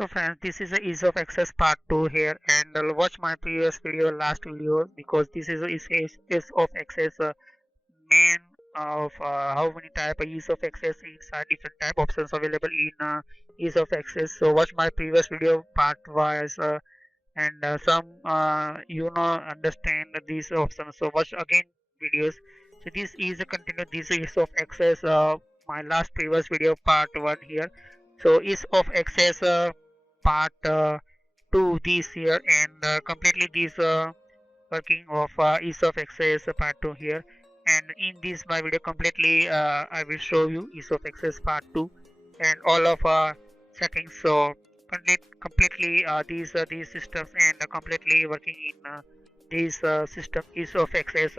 So friends, this is a ease of access part 2 here, and watch my previous video, last video, because this is of access main of how many type of ease of access inside different type options available in ease of access. So watch my previous video part wise, and some understand these options. So watch again videos. So this is a continue this ease of access. My last previous video part 1 here. So ease of access part 2 this year, and completely this working of ease of access part 2 here. And in this my video completely I will show you ease of access part 2 and all of settings. So completely these systems and completely working in this system ease of access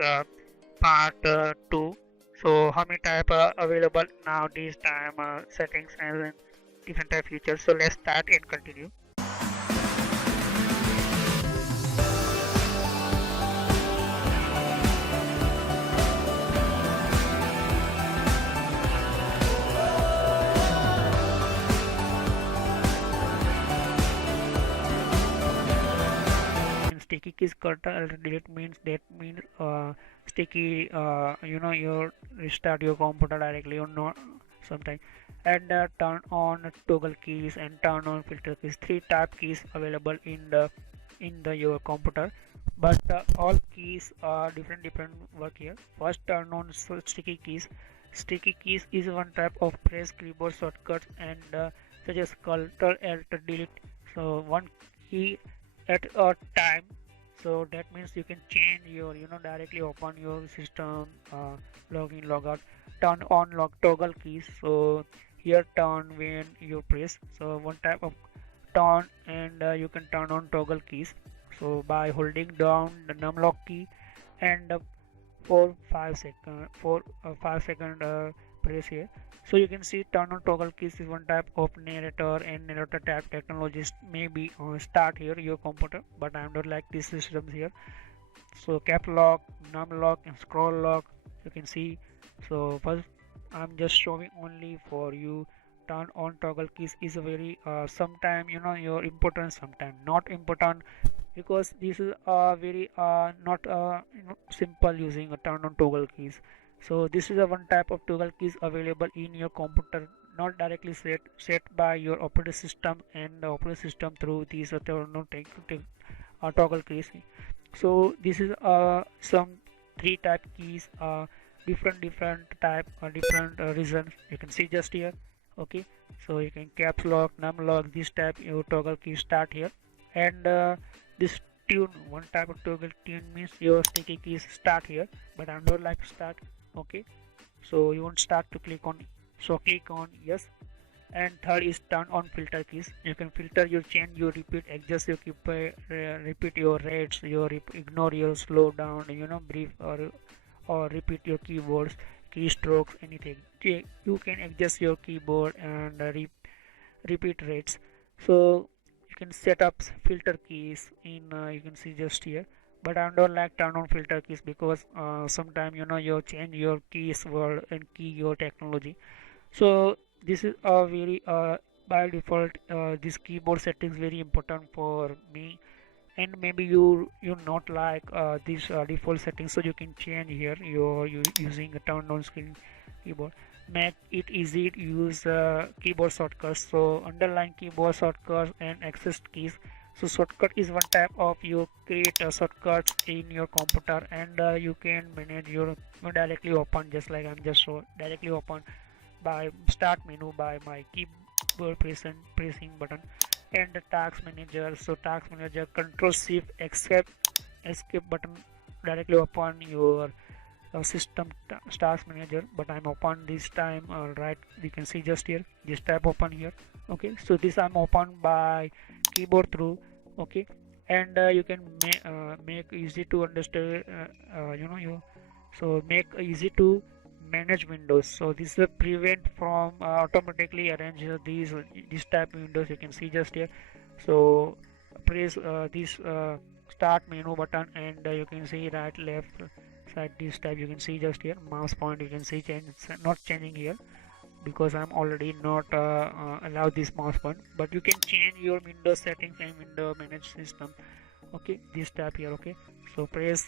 part 2. So how many type available now this time settings and different type features. So let's start and continue. Sticky keys curtain alter delete means sticky you restart your computer directly or not sometime. And turn on toggle keys and turn on filter keys, three type keys available in the your computer, but all keys are different work here. First, turn on sticky keys. Sticky keys is one type of press keyboard shortcuts and such as Ctrl Alt Delete, so one key at a time. So that means you can change your directly open your system, login logout. Turn on log toggle keys, so here turn when you press, so one type of turn. And you can turn on toggle keys so by holding down the numlock key and for 5 second press here. So you can see turn on toggle keys is one type of narrator, and narrator type technologies may be start here your computer, but I'm not like these systems here. So cap lock, num lock and scroll lock, you can see. So first I'm just showing only for you. Turn on toggle keys is a very sometime your important, sometime not important, because this is very not simple using a turn on toggle keys. So this is a one type of toggle keys available in your computer, not directly set by your operating system and the operating system through these toggle keys. So this is some three type keys, different type different reasons you can see just here. Okay, so you can caps lock, num lock, this type your toggle key start here. And this tune, one type of toggle tune means your sticky keys start here, but I don't like start. Okay, so you want start to click on, so click on yes. And third is turn on filter keys. You can filter your change, you repeat, adjust your keep, repeat your rates, your ignore your slow down, brief, or repeat your keyboards, keystrokes, anything. Okay, you can adjust your keyboard and repeat rates. So you can set up filter keys in you can see just here, but I don't like turn on filter keys because sometime you change your keys word and key your technology. So this is a very by default this keyboard settings very important for me, and maybe you not like this default settings, so you can change here you using a turn on screen keyboard. Make it easy to use keyboard shortcuts, so underline keyboard shortcuts and access keys. So shortcut is one type of you create shortcuts in your computer, and you can manage your directly open, just like I'm just show directly open by start menu by my keyboard pressing button. And the task manager, so task manager control shift escape button directly open your system task manager, but I'm open this time. Right, you can see just here this type open here. Okay, so this I'm open by keyboard through. Okay, and you can make easy to understand, you so make easy to manage windows. So this is prevent from automatically arrange these this type windows, you can see just here. So press this start menu button, and you can see right left side this type, you can see just here mouse point, you can see change, it's not changing here. because I'm already not allowed this mouse button, but you can change your Windows settings and window manage system. Okay, this tab here. Okay, so press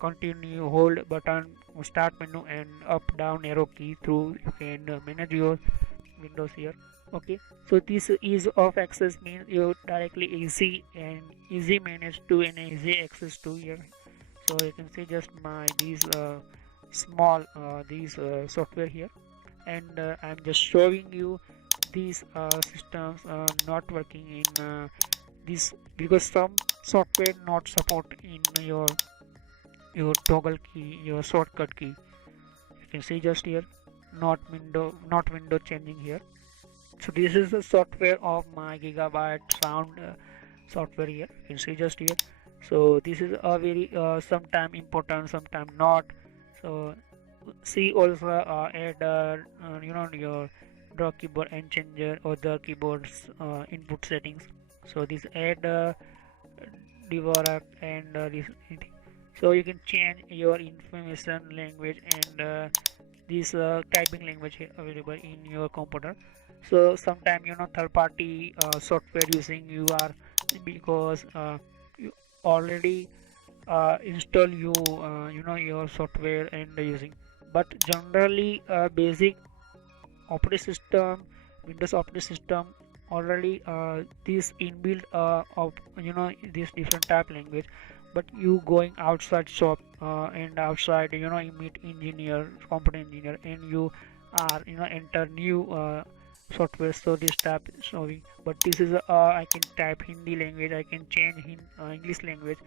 continue, hold button, start menu and up down arrow key through you can manage your Windows here. Okay, so this ease of access means you directly easy manage to and easy access to here. So you can see just my these small these software here, and I'm just showing you these systems not working in this because some software not support in your toggle key, your shortcut key. You can see just here, not window changing here. So this is the software of my Gigabyte sound software here. You can see just here. So this is a very sometime important, sometime not. So see also add your draw keyboard and changer other keyboards input settings. So this add Dvorak and this so you can change your information language and this typing language available in your computer. So sometime third party software using you are because you already install your software and using, but generally basic operating system, Windows operating system already this inbuilt of this different type language. But you going outside shop and outside you meet engineer, computer engineer, and you are enter new software. So this type showing, but this is I can type Hindi language, I can change in English language.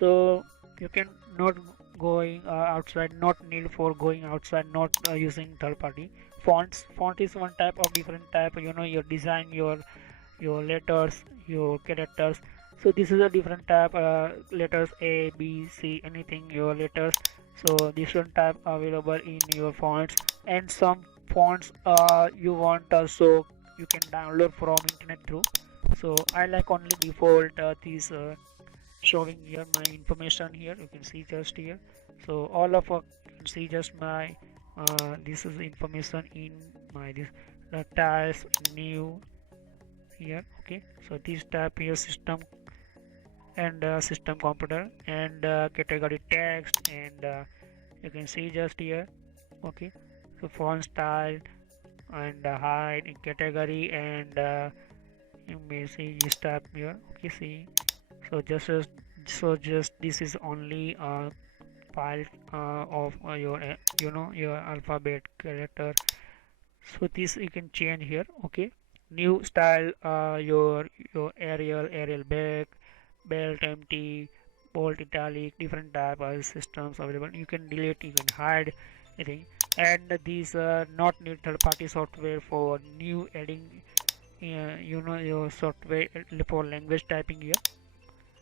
So you can not going outside, not need for going outside, not using third party font is one type of different type, your design, your letters, your characters. So this is a different type letters A, B, C, anything your letters. So different type available in your fonts, and some fonts you want also you can download from internet through. So I like only default these showing here my information here. You can see just here. So all of you can see just my this is information in my this the tiles new here. Okay, so this type here system and system computer and category text, and you can see just here. Okay, so font style and height in category, and you may see this type here. Okay, see, so just this is only file of your your alphabet character. So this you can change here. Okay, new style your Arial back, belt empty, bold italic, different type of systems available. You can delete, you can hide anything, and these not need third party software for new adding your software for language typing here.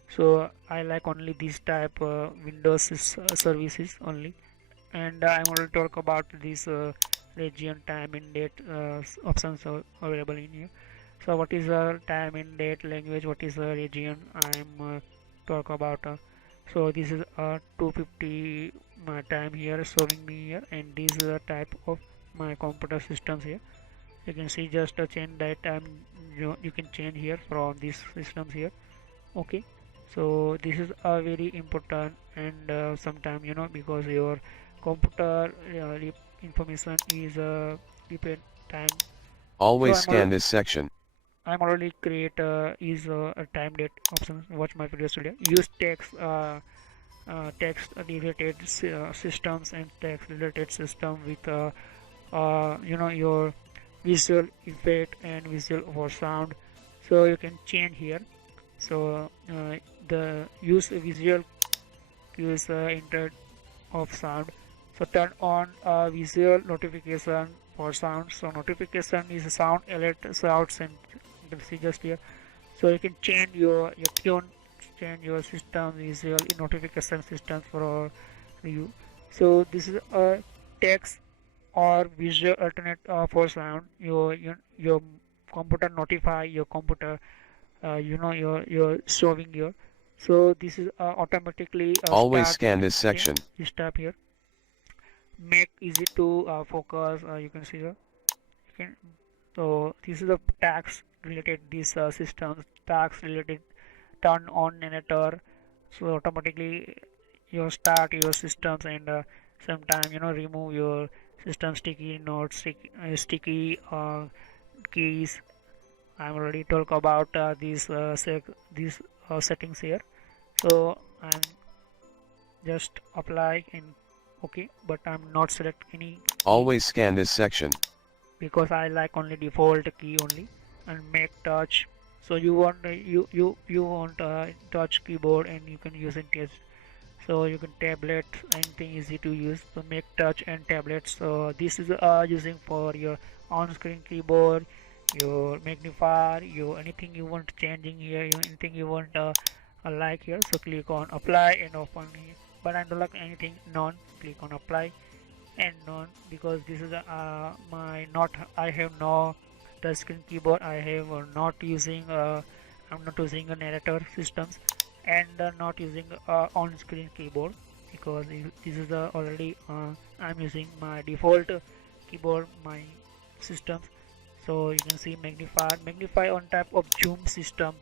So I like only this type Windows services only, and I want to talk about this region time and date options are available in here. So what is the time and date language, what is the region I'm talk about so this is 250 my time here showing me here, and this is the type of my computer systems here. You can see just a change that time, you can change here from these systems here. Okay, so this is a very important, and sometime because your computer information is depend time. So Always scan this section. I'm already create is a time date option. Watch my videos today. Use text related systems and text related system with your visual effect and visual for sound. So you can change here. So the use visual use enter of sound. So turn on visual notification for sound. So notification is a sound alert sounds, and you can see just here. So you can change your tune, change your system visual notification system for you. So this is a text or visual alternate for sound. Your computer notify your computer your showing your. So this is automatically Always start. scan this Okay, section. this tab here make easy to focus. You can see here, can, so this is the tax related, these systems tax related. Turn on narrator, so automatically you start your systems, and sometime remove your system sticky notes, sticky keys. I'm already talk about these settings here. So I'm just apply in okay, but I'm not select any key Always scan this section. because I like only default key only. And make touch, so you want you want touch keyboard, and you can use it as, so you can tablet, anything easy to use. So make touch and tablet, so this is using for your on-screen keyboard, your magnifier, your anything you want changing here, anything you want like here. So click on apply and open here, but I don't like anything none. Click on apply and none, because this is my not, I have no touchscreen keyboard. I have not using I'm not using a narrator systems, and not using on-screen keyboard, because this is already I'm using my default keyboard my systems. So you can see magnify on type of zoom system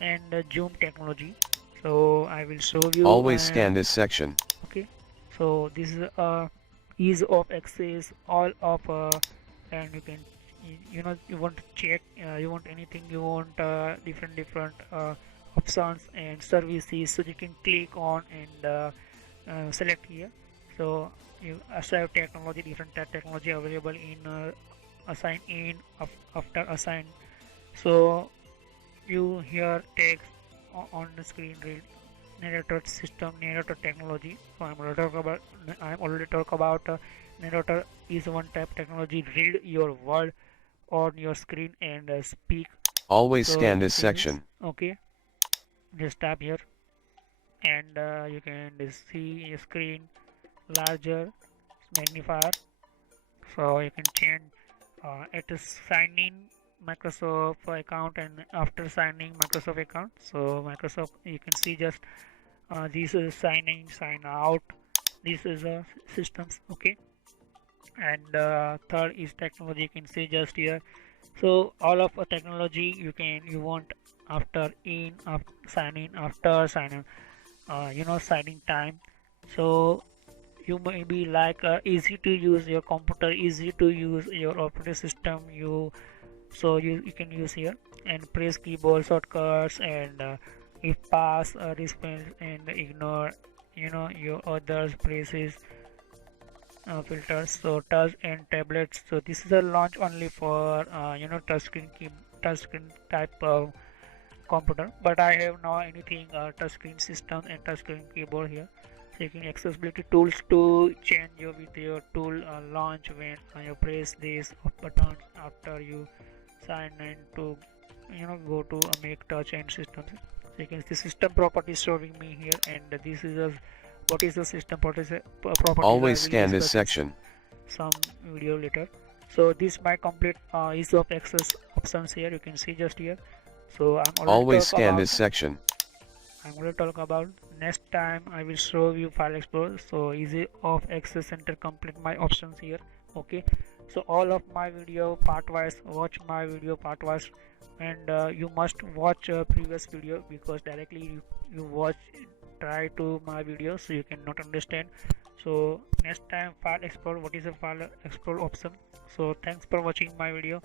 and zoom technology. So I will show you. Always scan this section. Okay, so this is ease of access, all of and you can, you want to check, you want anything, you want different options and services, so you can click on and select here. So you assign technology, different technology available in assign in after assign. So you here text on the screen read narrator system, narrator technology. So I'm already talk about narrator is one type technology, read your word on your screen and speak. Always So scan this section. okay, just tap here, and you can see your screen larger, magnifier. So you can change it is sign in Microsoft account, and after signing Microsoft account, so Microsoft, you can see just this is sign in, sign out. This is a systems, okay. And third is technology, you can see just here. So all of a technology you want after in, after sign in, after sign in, signing time. So you may be like easy to use your computer, easy to use your operating system, so you can use here and press keyboard shortcuts, and if pass response and ignore your others presses filters. So touch and tablets, so this is a launch only for touchscreen type of computer, but I have now anything touchscreen system and touchscreen keyboard here. So you can accessibility tools to change with your tool launch when you press these buttons after you sign in to go to make touch and systems. So you can see system properties showing me here, and this is a what is the system properties. Always scan this section. Some video later. So this my complete ease of access options here. You can see just here. So I'm already always scan this section. I'm going to talk about next time. I will show you File Explorer. So easy of access center, complete my options here. Okay, so all of my video part wise, watch my video part wise, and you must watch previous video, because directly you watch try to my video, so you cannot understand. So next time File Explorer, what is a File Explorer option. So thanks for watching my video.